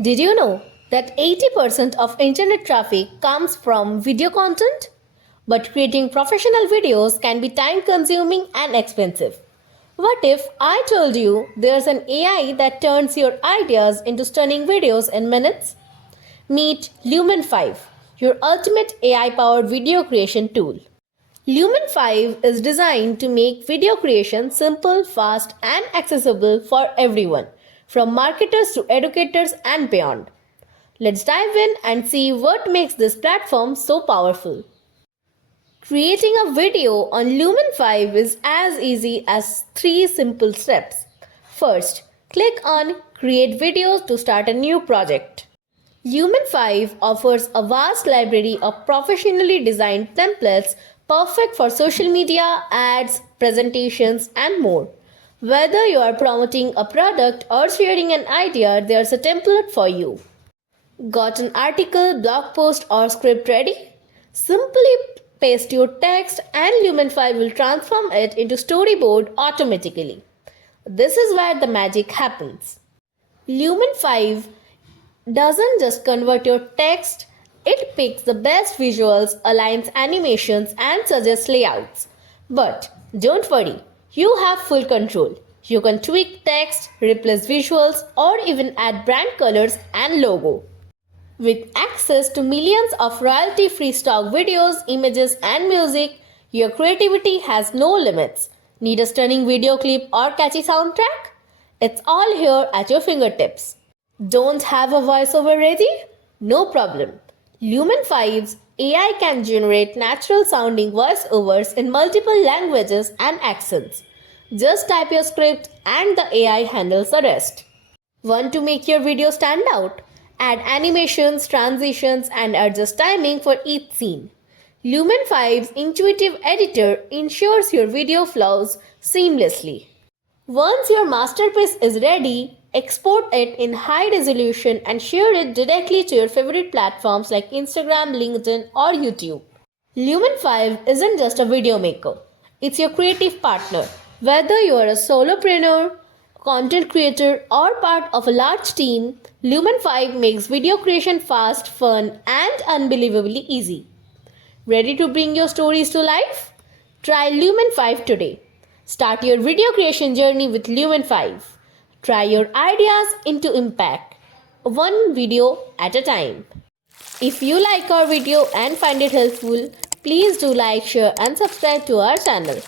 Did you know that 80% of internet traffic comes from video content? But creating professional videos can be time consuming and expensive. What if I told you there's an AI that turns your ideas into stunning videos in minutes? Meet Lumen5, your ultimate AI powered video creation tool. Lumen5 is designed to make video creation simple, fast, and accessible for everyone, from marketers to educators and beyond. Let's dive in and see what makes this platform so powerful. Creating a video on Lumen5 is as easy as 3 simple steps. First, click on Create Videos to start a new project. Lumen5 offers a vast library of professionally designed templates perfect for social media, ads, presentations, and more. Whether you are promoting a product or sharing an idea, there's a template for you. Got an article, blog post, or script ready? Simply paste your text and Lumen5 will transform it into storyboard automatically. This is where the magic happens. Lumen5 doesn't just convert your text, it picks the best visuals, aligns animations, and suggests layouts. But don't worry, you have full control. You can tweak text, replace visuals, or even add brand colors and logo. With access to millions of royalty-free stock videos, images, and music, your creativity has no limits. Need a stunning video clip or catchy soundtrack? It's all here at your fingertips. Don't have a voiceover ready? No problem. Lumen5's AI can generate natural sounding voiceovers in multiple languages and accents. Just type your script and the AI handles the rest. Want to make your video stand out? Add animations, transitions, and adjust timing for each scene. Lumen5's intuitive editor ensures your video flows seamlessly. Once your masterpiece is ready, export it in high resolution and share it directly to your favorite platforms like Instagram, LinkedIn, or YouTube. Lumen5 isn't just a video maker, it's your creative partner. Whether you are a solopreneur, content creator, or part of a large team, Lumen5 makes video creation fast, fun, and unbelievably easy. Ready to bring your stories to life? Try Lumen5 today. Start your video creation journey with Lumen5. Try your ideas into impact, one video at a time. If you like our video and find it helpful, please do like, share, and subscribe to our channel.